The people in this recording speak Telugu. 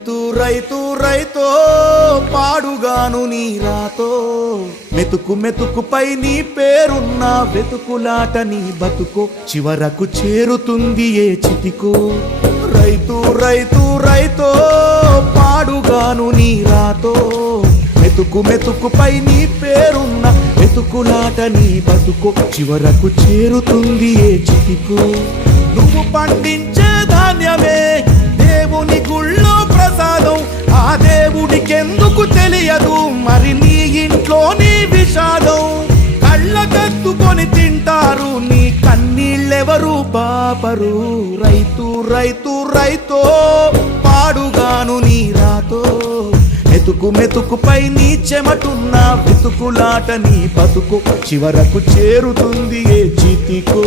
రైతు రైతో పాడుగాను నీ రాతో మెతుకు మెతుకుపై నీ పేరున్న వెతుకులాట నీ బతుకో చివరకు చేరుతుంది ఏ చితికో రైతు రైతు రైతో పాడుగాను నీ రాతో మెతుకు మెతుకుపై నీ పేరున్న వెతుకులాట నీ బతుకో చివరకు చేరుతుంది ఏ చితికో నువ్వు పండించే ధాన్యమే దేవుని గుళ్ళో ప్రసాదం ఆ దేవుడికెందుకు తెలియదు మరి నీ ఇంట్లో నీ విషాదం కళ్ళకత్తుకొని తింటారు నీ కన్నీళ్ళెవరు బాపరు రైతు రైతు రైతో పాడుగాను నీ రాతో మెతుకు మెతుకుపై నీ చెమటున్న వెతుకులాట నీ బతుకు చివరకు చేరుతుంది ఏ చితికో